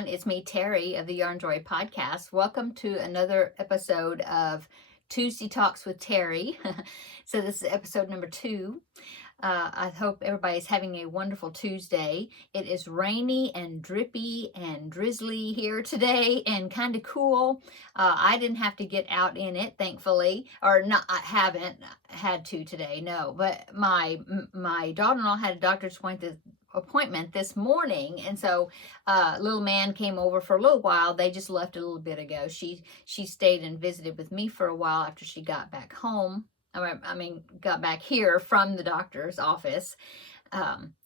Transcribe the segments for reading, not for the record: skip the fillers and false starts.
everyone. It's me, Terry of the Yarn Joy podcast. Welcome to another episode of Tuesday Talks with Terry. So this is episode number 2. I hope everybody's having a wonderful Tuesday. It is rainy and drippy and drizzly here today and kind of cool. I didn't have to get out in it, thankfully, or not. I haven't had to today, no. But my daughter-in-law had a doctor's appointment this morning, and so little man came over for a little while. They just left a little bit ago. She stayed and visited with me for a while after she got back home. Got back here from the doctor's office.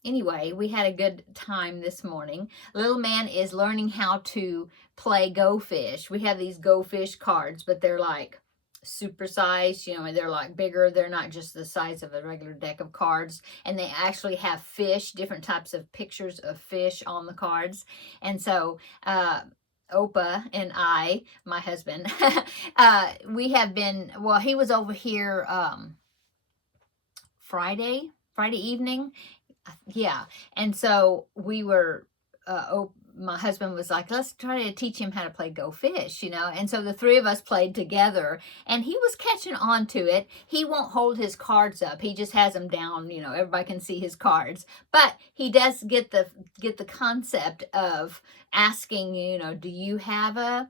Anyway, we had a good time this morning. Little man is learning how to play Go Fish. We have these Go Fish cards, but they're like super sized, and they're like bigger. They're not just the size of a regular deck of cards, and they actually have fish, different types of pictures of fish on the cards. And so Opa and I, my husband, we have been, well, he was over here Friday evening. Yeah. And so we were, my husband was like, let's try to teach him how to play Go Fish, And so the three of us played together, and he was catching on to it. He won't hold his cards up. He just has them down, everybody can see his cards. But he does get the concept of asking, do you have a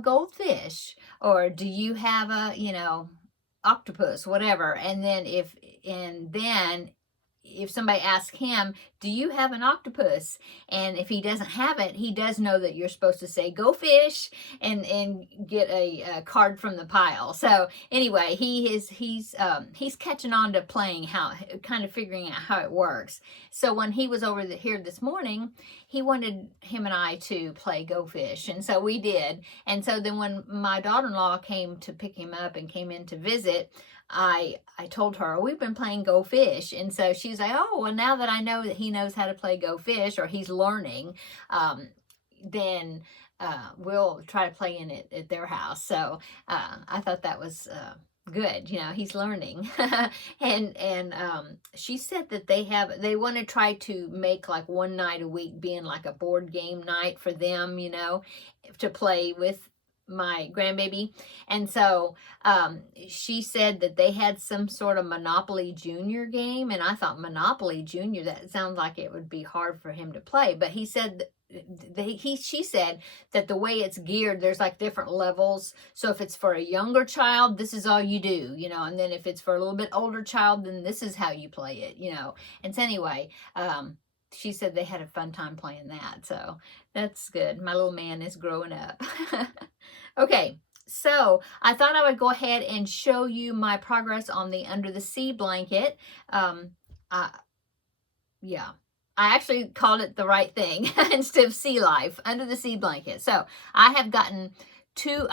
goldfish, or do you have a, octopus, whatever. And then if somebody asks him, do you have an octopus? And if he doesn't have it, he does know that you're supposed to say, go fish, and get a card from the pile. So anyway, he's catching on to playing, kind of figuring out how it works. So when he was over here this morning, he wanted him and I to play Go Fish. And so we did. And so then when my daughter-in-law came to pick him up and came in to visit, I told her, we've been playing Go Fish. And so she's like, oh, well, now that I know that he knows how to play Go Fish, or he's learning, then we'll try to play in it at their house. So I thought that was good. He's learning. and she said that they want to try to make like one night a week being like a board game night for them, to play with my grandbaby. And so she said that they had some sort of Monopoly Junior game, and I thought, Monopoly Junior, that sounds like it would be hard for him to play. But he said she said that the way it's geared, there's like different levels. So if it's for a younger child, this is all you do, and then if it's for a little bit older child, then this is how you play it, And so anyway, she said they had a fun time playing that. So that's good. My little man is growing up. Okay, so I thought I would go ahead and show you my progress on the Under the Sea blanket. I actually called it the right thing instead of Sea Life, Under the Sea blanket. So I have gotten two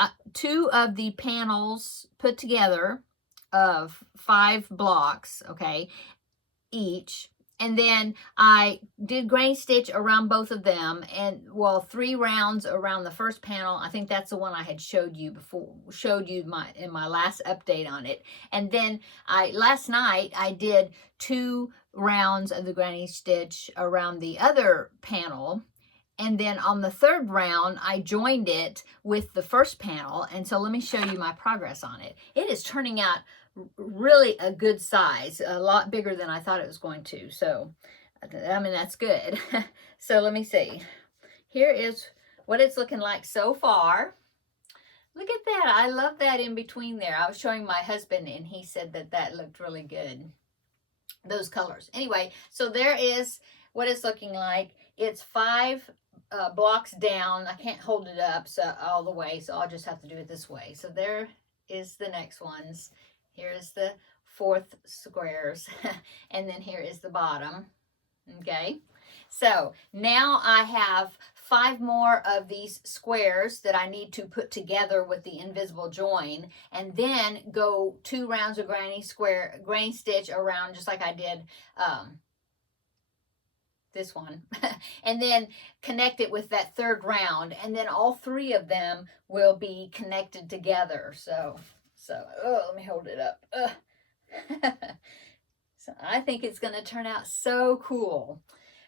of the panels put together of 5 blocks, okay, each. And then I did granny stitch around both of them, and 3 rounds around the first panel. I think that's the one I had showed you in my last update on it. And then last night I did 2 rounds of the granny stitch around the other panel. And then on the 3rd round, I joined it with the first panel. And so let me show you my progress on it. It is turning out really a good size, a lot bigger than I thought it was going to. So, that's good. So let me see. Here is what it's looking like so far. Look at that. I love that in between there. I was showing my husband, and he said that looked really good. Those colors. Anyway, so there is what it's looking like. It's 5 blocks down. I can't hold it up all the way, so I'll just have to do it this way. So there is the next ones. Here's the 4th squares, and then here is the bottom, okay? So now I have 5 more of these squares that I need to put together with the invisible join, and then go 2 rounds of granny stitch around, just like I did this one, and then connect it with that 3rd round, and then all 3 of them will be connected together. So let me hold it up. So I think it's going to turn out so cool.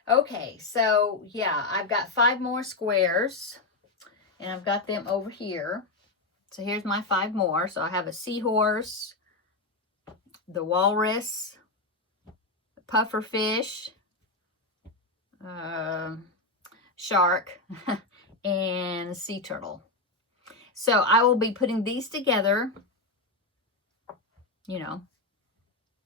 Okay, so yeah, I've got 5 more squares, and I've got them over here. So here's my 5 more. So I have a seahorse, the walrus, puffer fish, shark, and sea turtle. So I will be putting these together, you know,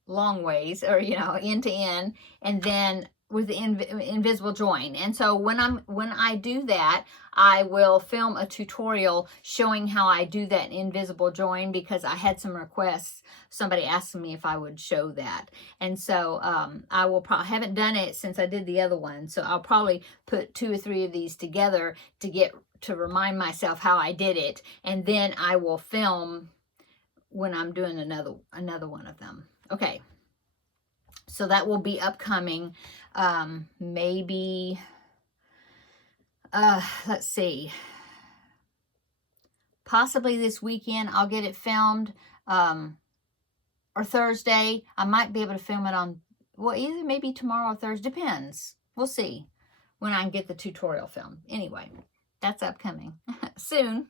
long ways, or end to end, and then with the invisible join. And so when I do that, I will film a tutorial showing how I do that invisible join, because I had some requests. Somebody asked me if I would show that, and so I will probably haven't done it since I did the other one, so I'll probably put 2 or 3 of these together to remind myself how I did it, and then I will film when I'm doing another one of them. Okay, so that will be upcoming. Maybe, let's see, possibly this weekend I'll get it filmed, or Thursday. I might be able to film it on, well, either maybe tomorrow or Thursday, depends. We'll see when I can get the tutorial filmed. Anyway, that's upcoming soon.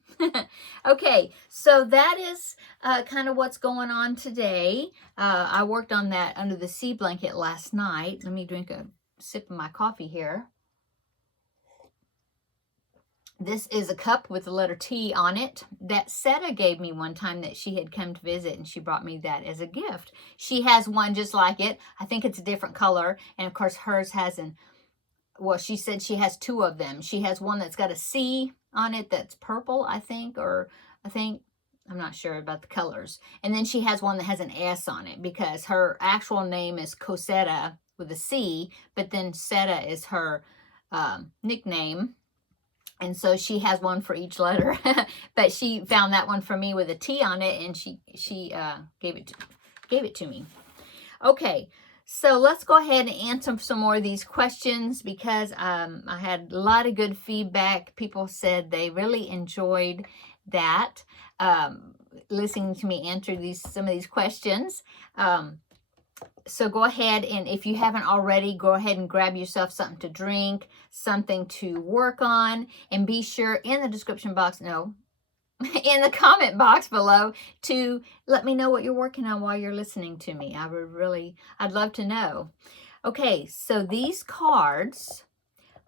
Okay, so that is kind of what's going on today. I worked on that under the sea blanket last night. Let me drink a sip of my coffee here. This is a cup with the letter T on it that Seta gave me one time that she had come to visit, and she brought me that as a gift. She has one just like it. I think it's a different color, and of course hers has well, she said she has 2 of them. She has one that's got a C on it that's purple, I think, I'm not sure about the colors. And then she has one that has an S on it, because her actual name is Cosetta with a C, but then Seta is her nickname. And so she has one for each letter, but she found that one for me with a T on it, and she gave it to me. Okay, so let's go ahead and answer some more of these questions, because I had a lot of good feedback. People said they really enjoyed that, listening to me answer some of these questions. So go ahead, and if you haven't already, go ahead and grab yourself something to drink, something to work on, and be sure in the description box, in the comment box below, to let me know what you're working on while you're listening to me. I'd love to know. Okay, so these cards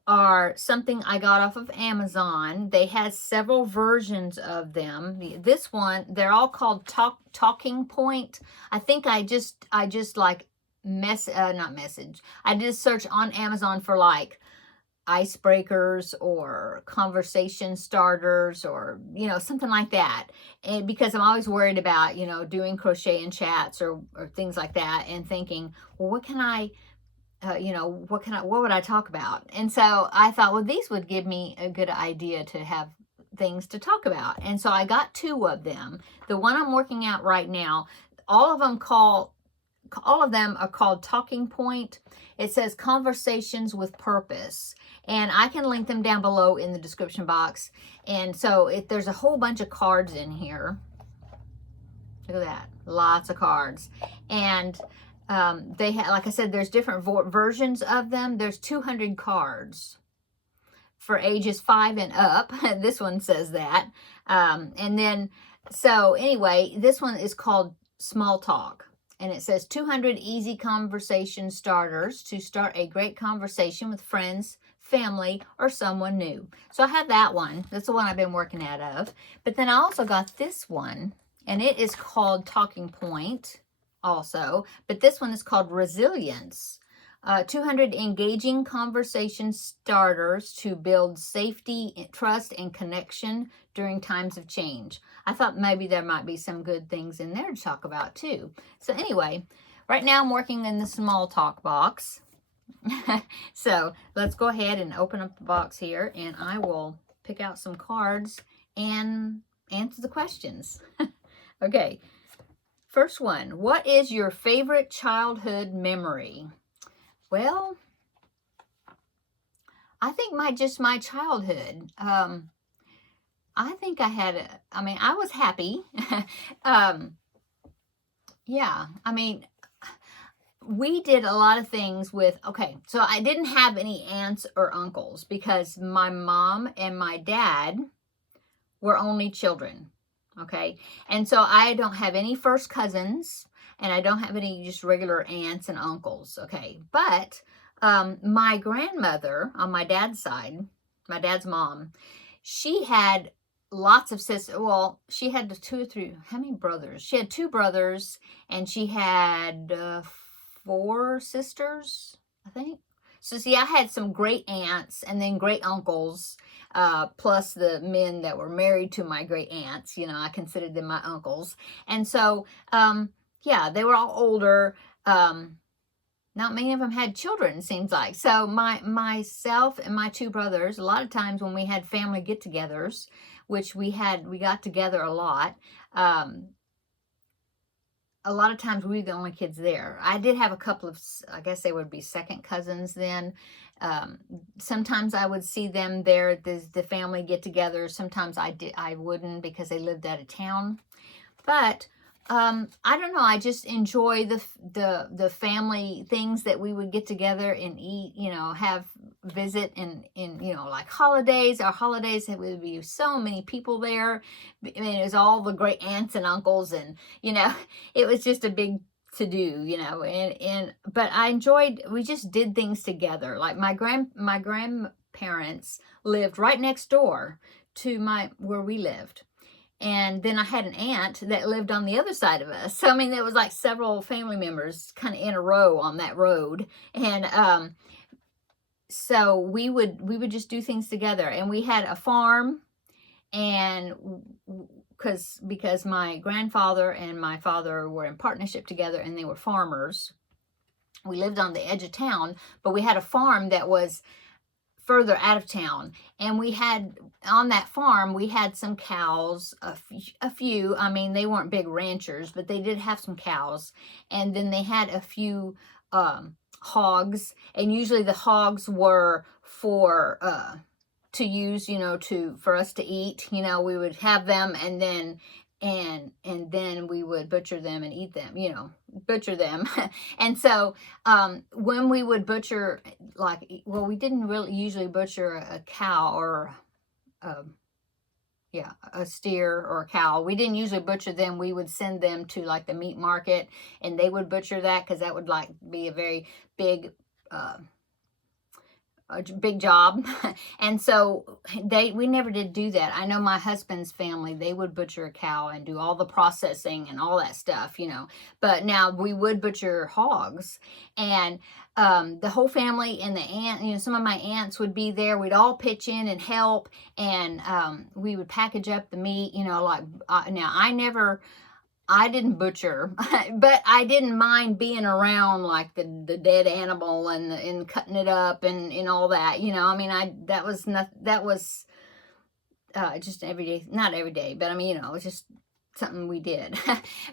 are something I got off of Amazon. They had several versions of them. This one, they're all called Talking Point. I think I just like not message. I did a search on Amazon for like icebreakers or conversation starters, or something like that, and because I'm always worried about doing crochet and chats or things like that, and thinking, well, what can I what would I talk about? And so I thought, well, these would give me a good idea to have things to talk about. And so I got 2 of them. The one I'm working out right now, all of them are called Talking Point. It says Conversations with Purpose, and I can link them down below in the description box. And so there's a whole bunch of cards in here. Look at that, lots of cards. And they have, like I said, there's different versions of them. There's 200 cards for ages 5 and up. This one says that. And then, so anyway, this one is called Small Talk. And it says 200 easy conversation starters to start a great conversation with friends, family, or someone new. So I have that one. That's the one I've been working out of. But then I also got this one, and it is called Talking Point also, but this one is called Resilience. 200 engaging conversation starters to build safety, trust, and connection during times of change. I thought maybe there might be some good things in there to talk about too. So anyway, right now I'm working in the small talk box. So let's go ahead and open up the box here, and I will pick out some cards and answer the questions. Okay. First one, what is your favorite childhood memory? Well, I think just my childhood. I think I was happy. Yeah, we did a lot of things with, okay, so I didn't have any aunts or uncles because my mom and my dad were only children. Okay. And so I don't have any first cousins, and I don't have any just regular aunts and uncles. Okay. But my grandmother on my dad's side, my dad's mom, she had lots of sisters. Well, she had two or three, how many brothers? She had two brothers, and she had four sisters, I think. So see, I had some great aunts and then great uncles, plus the men that were married to my great aunts. You know, I considered them my uncles. And so, yeah, they were all older. Not many of them had children, it seems like. So myself and my two brothers, a lot of times when we had family get-togethers, which we got together a lot of times we were the only kids there. I did have a couple of, I guess they would be second cousins then. Sometimes I would see them there at the family get-together. Sometimes I wouldn't because they lived out of town. But I don't know. I just enjoy the family things that we would get together and eat, you know, have visit in, you know, like holidays. Our holidays, there would be so many people there. I mean, it was all the great aunts and uncles, and, you know, it was just a big to do, you know, but I enjoyed, we just did things together. Like my grandparents lived right next door to where we lived. And then I had an aunt that lived on the other side of us. So, I mean, there was like several family members kind of in a row on that road. And so we would just do things together. And we had a farm, and because my grandfather and my father were in partnership together and they were farmers. We lived on the edge of town, but we had a farm that was further out of town, and we had on that farm we had some cows, a few. I mean, they weren't big ranchers, but they did have some cows, and then they had a few hogs, and usually the hogs were for to use, you know, for us to eat. You know, we would have them, and then we would butcher them and eat them, you know, butcher them. And so when we would butcher, like, well, we didn't really usually butcher a cow or a steer or a cow. We didn't usually butcher them. We would send them to like the meat market, and they would butcher that, because that would like be a very big job. And so we never did do that. I know my husband's family, they would butcher a cow and do all the processing and all that stuff, you know. But now we would butcher hogs, and the whole family and the aunt, you know, some of my aunts would be there. We'd all pitch in and help, and we would package up the meat, you know, like now I didn't butcher, but I didn't mind being around like the dead animal and cutting it up and all that, you know. I mean, that was just every day, not every day, but I mean, you know, it was just something we did.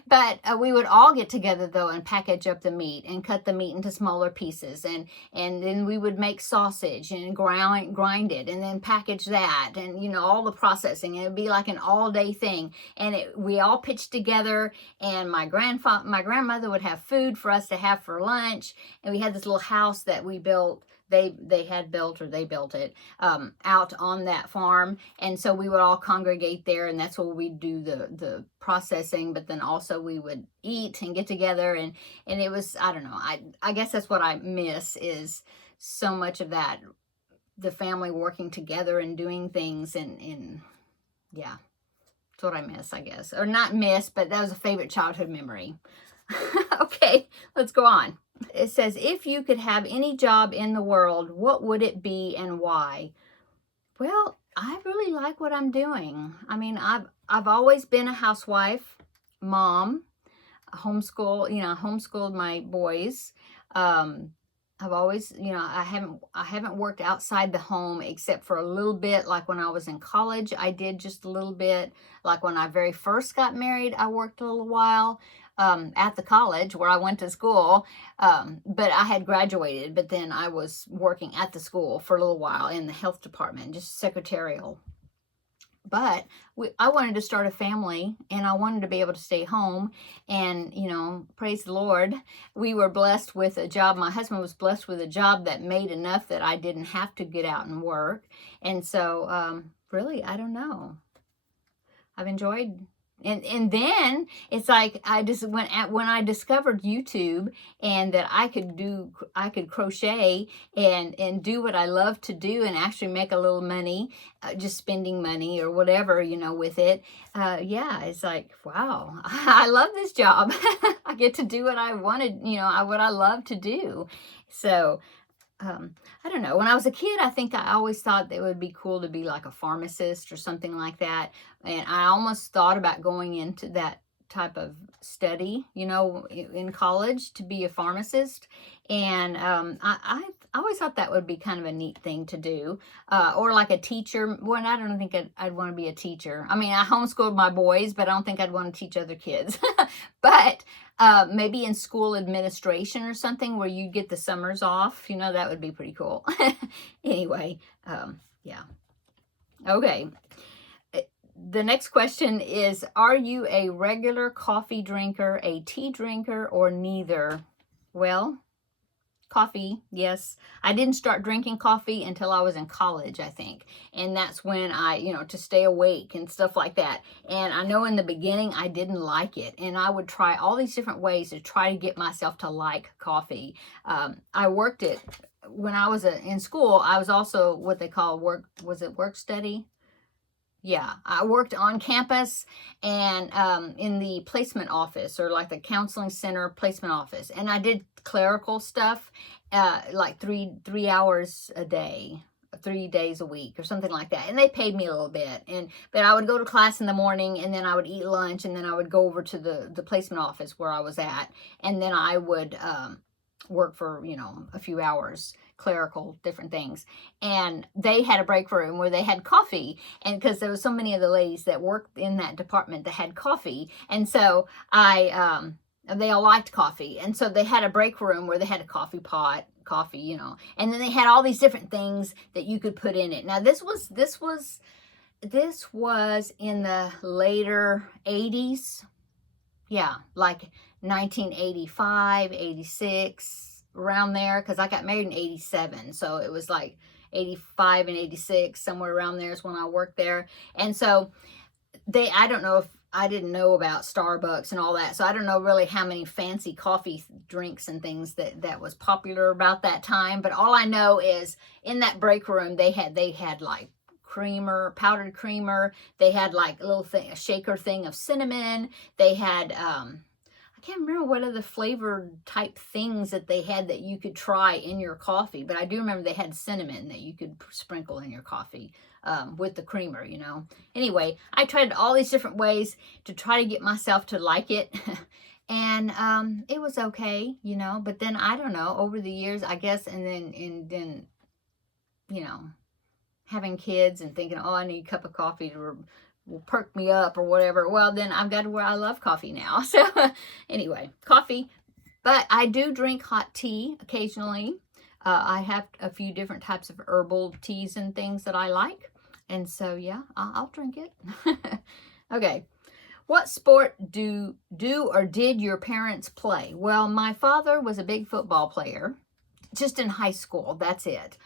But we would all get together though and package up the meat and cut the meat into smaller pieces, and then we would make sausage and grind it and then package that, and, you know, all the processing. It would be like an all-day thing, and we all pitched together, and my grandmother would have food for us to have for lunch, and we had this little house that we built. They had built, or they built it out on that farm, and so we would all congregate there, and that's where we'd do the processing. But then also we would eat and get together, and it was, I don't know, I guess that's what I miss, is so much of that, the family working together and doing things, and yeah, that's what I miss, I guess, or not miss, but that was a favorite childhood memory. Okay, let's go on. It says, if you could have any job in the world, what would it be and why? Well, I really like what I'm doing. I mean, I've always been a housewife, mom, homeschooled my boys. I've always, you know, I haven't worked outside the home except for a little bit. Like when I was in college, I did just a little bit. Like when I very first got married, I worked a little while at the college where I went to school. But I had graduated, but then I was working at the school for a little while in the health department, just secretarial. But I wanted to start a family, and I wanted to be able to stay home. And, you know, praise the Lord, we were blessed with a job. My husband was blessed with a job that made enough that I didn't have to get out and work. And so, really, I don't know. I've enjoyed, and then it's like I just when I discovered YouTube, and that I could crochet and do what I love to do, and actually make a little money, just spending money or whatever, you know, with it. Yeah, it's like, wow, I love this job. I get to do what I wanted, you know, what I love to do. So I don't know. When I was a kid, I think I always thought that it would be cool to be like a pharmacist or something like that. And I almost thought about going into that type of study, you know, in college, to be a pharmacist. And I always thought that would be kind of a neat thing to do. Or like a teacher. Well, I don't think I'd want to be a teacher. I mean, I homeschooled my boys, but I don't think I'd want to teach other kids. But maybe in school administration or something, where you get the summers off, you know, that would be pretty cool. Anyway, yeah. Okay. The next question is, are you a regular coffee drinker, a tea drinker, or neither? Well, coffee, yes. I didn't start drinking coffee until I was in college, I think. And that's when I, you know, to stay awake and stuff like that. And I know in the beginning I didn't like it. And I would try all these different ways to try to get myself to like coffee. I worked it when I was in school. I was also what they call work study? Yeah, I worked on campus and in the placement office, or like the counseling center placement office. And I did clerical stuff, like three hours a day, 3 days a week or something like that. And they paid me a little bit. But I would go to class in the morning, and then I would eat lunch, and then I would go over to the placement office where I was at. And then I would work for, you know, a few hours, clerical, different things. And they had a break room where they had coffee, and because there was so many of the ladies that worked in that department that had coffee, and so they all liked coffee, and so they had a break room where they had a coffee pot, coffee, you know, and then they had all these different things that you could put in it. Now this was in the later 80s. Yeah, like 1985, 86, around there, because I got married in 87. So it was like 85 and 86, somewhere around there is when I worked there. And so I don't know if I didn't know about Starbucks and all that. So I don't know really how many fancy coffee drinks and things that was popular about that time. But all I know is in that break room, they had like creamer, powdered creamer. They had like a shaker thing of cinnamon. They had, I can't remember what other flavored type things that they had that you could try in your coffee, but I do remember they had cinnamon that you could sprinkle in your coffee with the creamer, you know. Anyway, I tried all these different ways to try to get myself to like it. And it was okay, you know, but then I don't know, over the years, I guess, and then, you know, having kids and thinking, oh, I need a cup of coffee to will perk me up or whatever. Well, then I've got to where I love coffee now. So anyway, coffee. But I do drink hot tea occasionally. I have a few different types of herbal teas and things that I like. And so, yeah, I'll drink it. Okay. What sport do or did your parents play? Well, my father was a big football player, just in high school. That's it.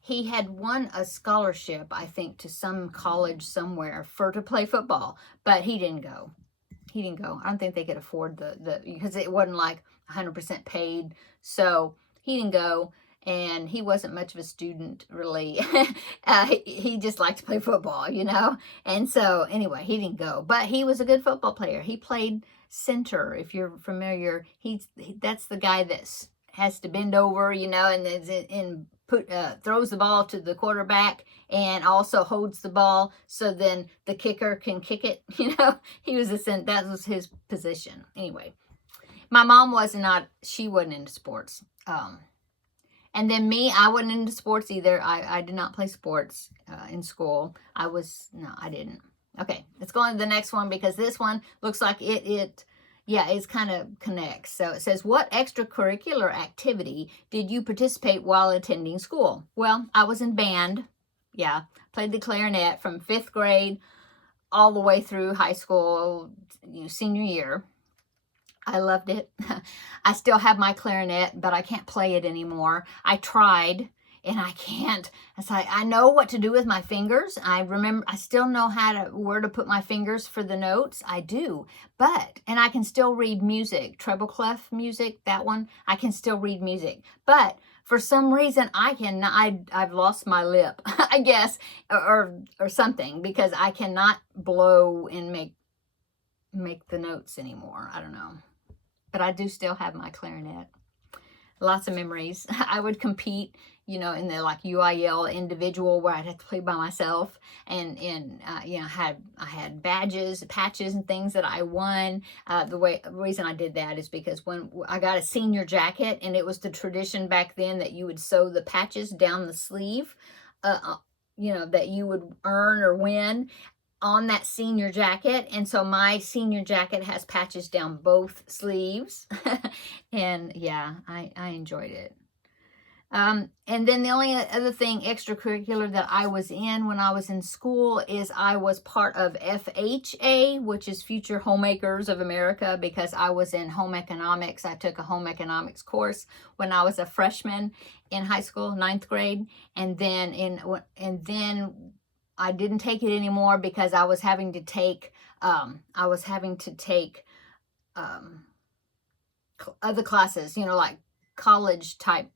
He had won a scholarship, I think, to some college somewhere to play football, but he didn't go. He didn't go. I don't think they could afford because it wasn't like 100% paid. So he didn't go, and he wasn't much of a student, really. He just liked to play football, you know? And so anyway, he didn't go, but he was a good football player. He played center, if you're familiar. That's the guy that has to bend over, you know, and throws the ball to the quarterback, and also holds the ball so then the kicker can kick it. You know, that was his position. Anyway, my mom she wasn't into sports. And then me, I wasn't into sports either. I did not play sports in school. I didn't. Okay, let's go on to the next one, because this one looks like it's kind of connects. So it says, what extracurricular activity did you participate while attending school? Well, I was in band. Yeah, played the clarinet from 5th grade all the way through high school, senior year. I loved it. I still have my clarinet, but I can't play it anymore. I tried and I can't. It's like, I know what to do with my fingers. I still know where to put my fingers for the notes. I do, and I can still read music, treble clef music, that one. I can still read music, but for some reason I've lost my lip, I guess, or something, because I cannot blow and make the notes anymore. I don't know. But I do still have my clarinet. Lots of memories. I would compete, in the like UIL individual where I'd have to play by myself, and I had badges, patches, and things that I won. The reason I did that is because when I got a senior jacket, and it was the tradition back then that you would sew the patches down the sleeve, that you would earn or win on that senior jacket. And so my senior jacket has patches down both sleeves. And yeah, I enjoyed it. And then the only other thing extracurricular that I was in when I was in school is I was part of FHA, which is Future Homemakers of America, because I was in home economics. I took a home economics course when I was a freshman in high school, 9th grade. And then I didn't take it anymore because I was having to take other classes, like college type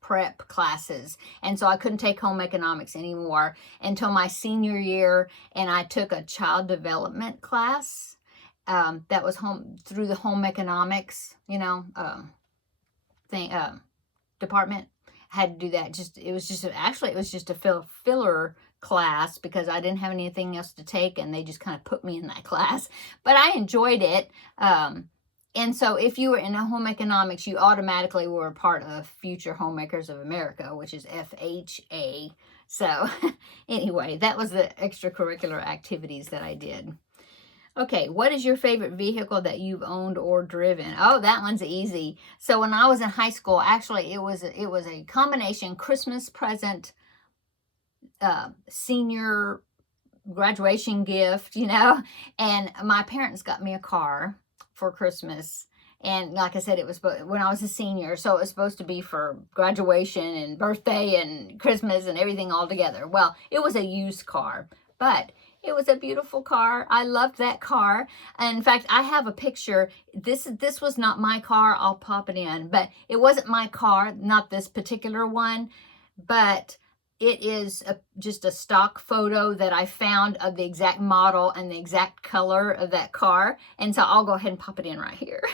prep classes. And so I couldn't take home economics anymore until my senior year. And I took a child development class that was through the home economics, department. I had to do that. It was just a filler class because I didn't have anything else to take, and they just kind of put me in that class. But I enjoyed it. And so if you were in a home economics, you automatically were a part of Future Homemakers of America, which is FHA. So anyway, that was the extracurricular activities that I did. Okay, what is your favorite vehicle that you've owned or driven? Oh, that one's easy. So when I was in high school, actually, it was a combination Christmas present, senior graduation gift, and my parents got me a car for Christmas. And like I said, it was when I was a senior, so it was supposed to be for graduation and birthday and Christmas and everything all together. Well, it was a used car, but it was a beautiful car. I loved that car. And in fact, I have a picture. This was not my car. I'll pop it in. But it wasn't my car, not this particular one. But it is just a stock photo that I found of the exact model and the exact color of that car. And so I'll go ahead and pop it in right here.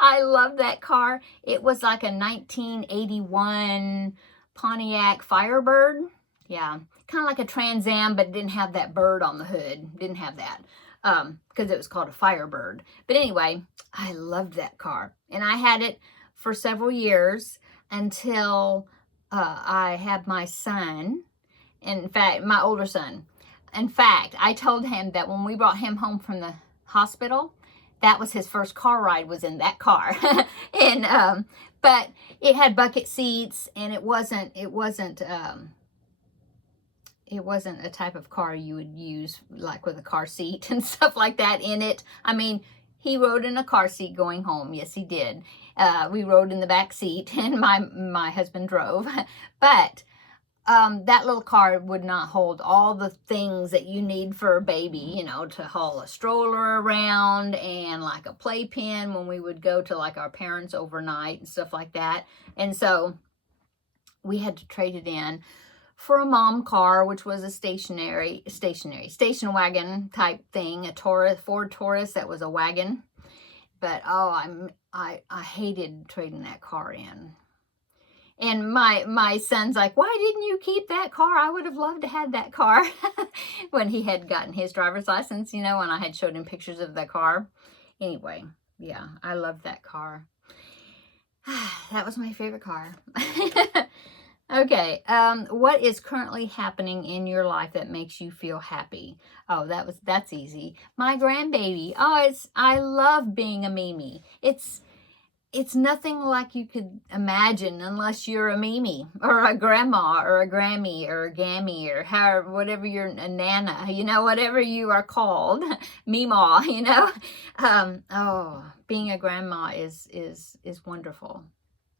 I love that car. It was like a 1981 Pontiac Firebird. Yeah, kind of like a Trans Am, but it didn't have that bird on the hood. Didn't have that because it was called a Firebird. But anyway, I loved that car. And I had it for several years until I had my son. In fact, my older son. In fact, I told him that when we brought him home from the hospital, that was his first car ride, was in that car. And but it had bucket seats, and it wasn't a type of car you would use like with a car seat and stuff like that in it. I mean, he rode in a car seat going home. Yes, he did. We rode in the back seat, and my husband drove. But that little car would not hold all the things that you need for a baby, to haul a stroller around and like a playpen when we would go to like our parents overnight and stuff like that. And so we had to trade it in for a mom car, which was a station wagon type thing, a Ford Taurus that was a wagon. But I hated trading that car in. And my son's like, why didn't you keep that car? I would have loved to have that car when he had gotten his driver's license, and I had showed him pictures of the car. Anyway, yeah, I loved that car. That was my favorite car. Okay, what is currently happening in your life that makes you feel happy? Oh, that's easy. My grandbaby. Oh, I love being a Mimi. it's nothing like you could imagine unless you're a Mimi or a grandma or a Grammy or a Gammy or however, whatever you're, a Nana, you know, whatever you are called, Meemaw, you know. Oh, being a grandma is wonderful.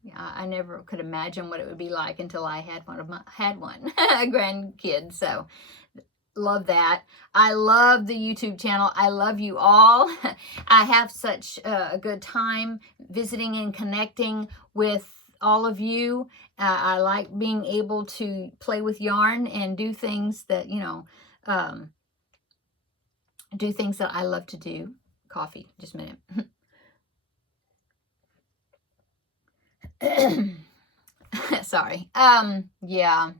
Yeah, I never could imagine what it would be like until I had one a grandkid. So love that. I love the YouTube channel. I love you all. I have such a good time visiting and connecting with all of you. I like being able to play with yarn and do things that, you know, do things that I love to do. Coffee, just a minute. Sorry. Yeah,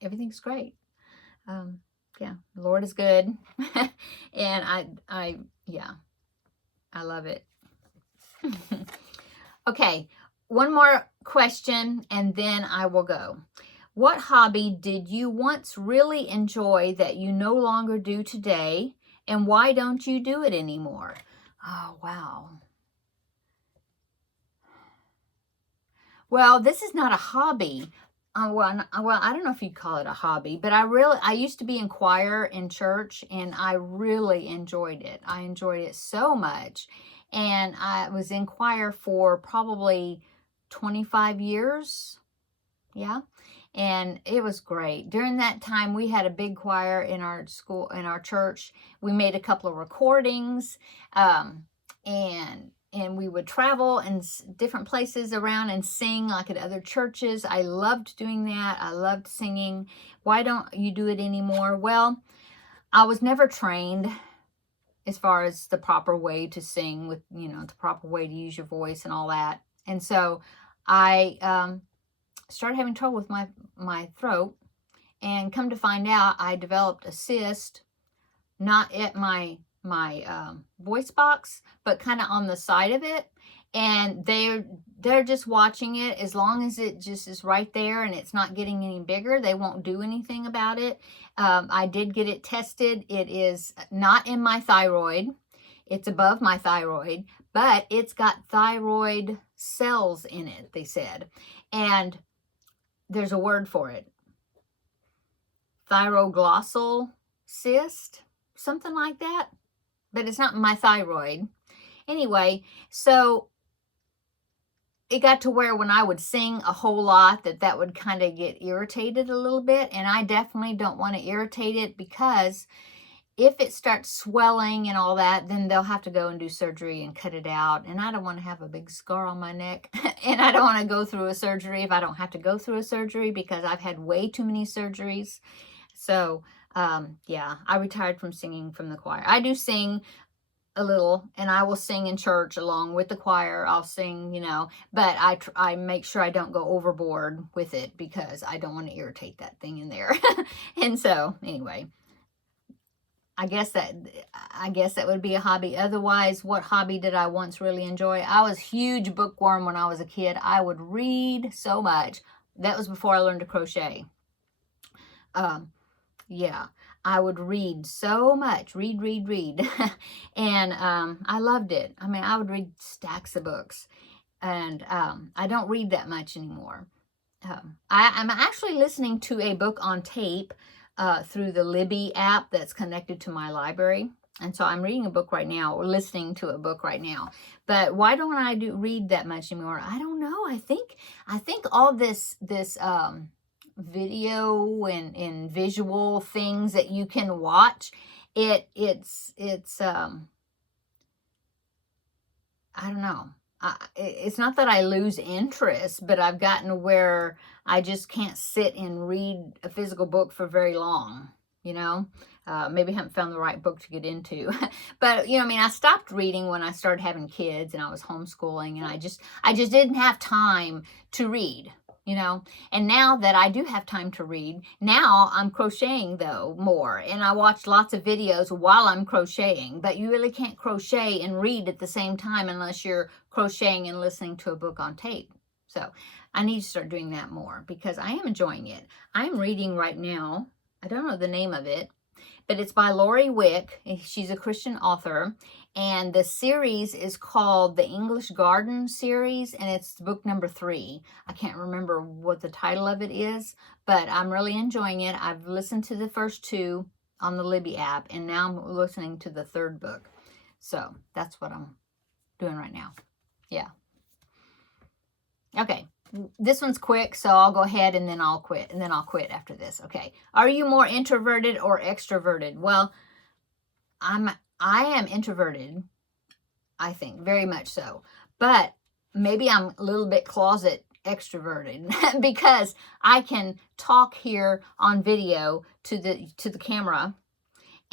everything's great. Yeah, the Lord is good. And yeah, I love it. Okay, one more question and then I will go. What hobby did you once really enjoy that you no longer do today, and why don't you do it anymore? Oh, wow. Well, this is not a hobby. Well, I don't know if you'd call it a hobby, but I used to be in choir in church, and I really enjoyed it. I enjoyed it so much. And I was in choir for probably 25 years. Yeah. And it was great. During that time, we had a big choir in our school, in our church. We made a couple of recordings, and we would travel in different places around and sing like at other churches. I loved doing that. I loved singing. Why don't you do it anymore? Well, I was never trained as far as the proper way to sing with, you know, the proper way to use your voice and all that. And so I started having trouble with my throat, and come to find out, I developed a cyst, not at my voice box, but kind of on the side of it. And they're just watching it. As long as it just is right there and it's not getting any bigger, they won't do anything about it. I did get it tested. It is not in my thyroid. It's above my thyroid, but it's got thyroid cells in it, they said. And there's a word for it. Thyroglossal cyst, something like that. But it's not my thyroid. Anyway, so it got to where when I would sing a whole lot, that would kind of get irritated a little bit. And I definitely don't want to irritate it, because if it starts swelling and all that, then they'll have to go and do surgery and cut it out. And I don't want to have a big scar on my neck. And I don't want to go through a surgery if I don't have to go through a surgery, because I've had way too many surgeries. So, yeah, I retired from singing from the choir. I do sing a little, and I will sing in church along with the choir. I'll sing, you know, but I make sure I don't go overboard with it, because I don't want to irritate that thing in there. And so, anyway, I guess that would be a hobby. Otherwise, what hobby did I once really enjoy? I was a huge bookworm when I was a kid. I would read so much. That was before I learned to crochet. Yeah, I would read so much. Read. And I loved it. I mean, I would read stacks of books. And I don't read that much anymore. I'm actually listening to a book on tape through the Libby app that's connected to my library. And so I'm reading a book right now, or listening to a book right now. But why don't I read that much anymore? I don't know. I think all this video and visual things that you can watch, it's I don't know. It's not that I lose interest, but I've gotten to where I just can't sit and read a physical book for very long, you know. Maybe I haven't found the right book to get into. But, you know, I mean, I stopped reading when I started having kids and I was homeschooling, and I just didn't have time to read, you know. And now that I do have time to read, now I'm crocheting, though, more. And I watch lots of videos while I'm crocheting. But you really can't crochet and read at the same time unless you're crocheting and listening to a book on tape. So I need to start doing that more, because I am enjoying it. I'm reading right now. I don't know the name of it, but it's by Lori Wick. She's a Christian author, and the series is called the English Garden series, and it's book number 3. I can't remember what the title of it is, but I'm really enjoying it. I've listened to the first 2 on the Libby app, and now I'm listening to the 3rd book. So that's what I'm doing right now. Yeah. Okay. This one's quick, so I'll go ahead and then I'll quit, and then I'll quit after this. Okay. Are you more introverted or extroverted? Well, I am introverted, I think, very much so. But maybe I'm a little bit closet extroverted because I can talk here on video to the camera,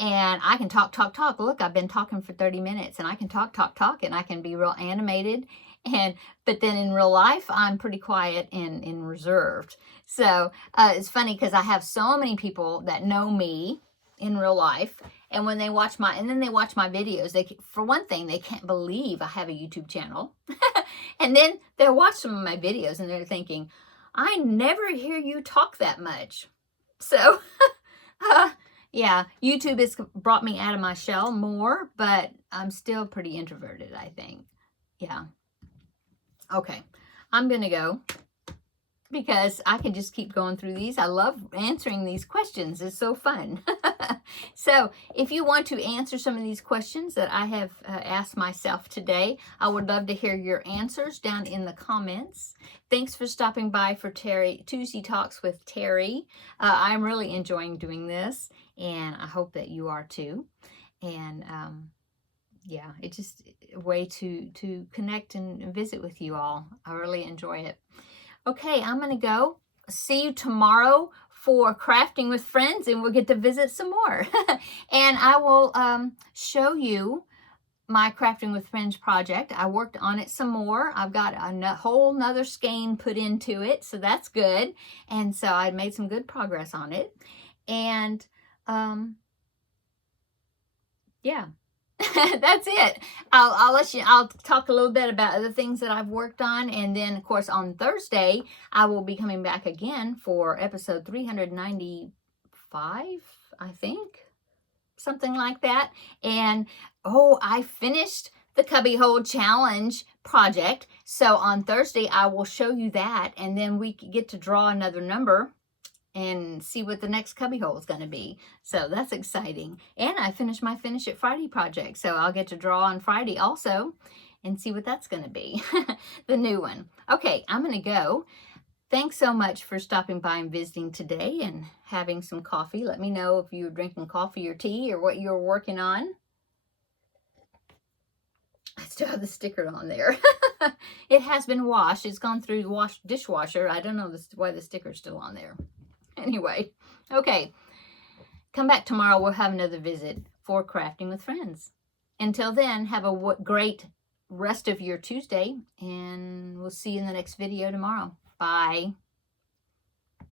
and I can talk. Look, I've been talking for 30 minutes, and I can talk, and I can be real animated. But then in real life, I'm pretty quiet and reserved. So it's funny because I have so many people that know me in real life, and when they watch my videos, for one thing, they can't believe I have a YouTube channel. And then they'll watch some of my videos and they're thinking, I never hear you talk that much. So yeah, YouTube has brought me out of my shell more, but I'm still pretty introverted, I think. Yeah. Okay, I'm going to go because I can just keep going through these. I love answering these questions. It's so fun. So if you want to answer some of these questions that I have asked myself today, I would love to hear your answers down in the comments. Thanks for stopping by for Tuesday Talks with Terri. I'm really enjoying doing this, and I hope that you are too. And yeah, it's just a way to connect and visit with you all. I really enjoy it. Okay, I'm going to go. See you tomorrow for Crafting with Friends, and we'll get to visit some more. And I will show you my Crafting with Friends project. I worked on it some more. I've got a whole nother skein put into it, so that's good. And so I made some good progress on it. And yeah. That's it. I'll talk a little bit about other things that I've worked on, and then of course on Thursday I will be coming back again for episode 395, I think, something like that. And I finished the Cubbyhole Challenge project, so on Thursday I will show you that, and then we get to draw another number and see what the next cubbyhole is going to be. So that's exciting. And I finished my Finish It Friday project, so I'll get to draw on Friday also and see what that's going to be, the new one. Okay, I'm going to go. Thanks so much for stopping by and visiting today and having some coffee. Let me know if you're drinking coffee or tea or what you're working on. I still have the sticker on there. It has been washed. It's gone through the dishwasher. I don't know why the sticker's still on there. Anyway, okay, come back tomorrow. We'll have another visit for Crafting with Friends. Until then, have a great rest of your Tuesday, and we'll see you in the next video tomorrow. Bye.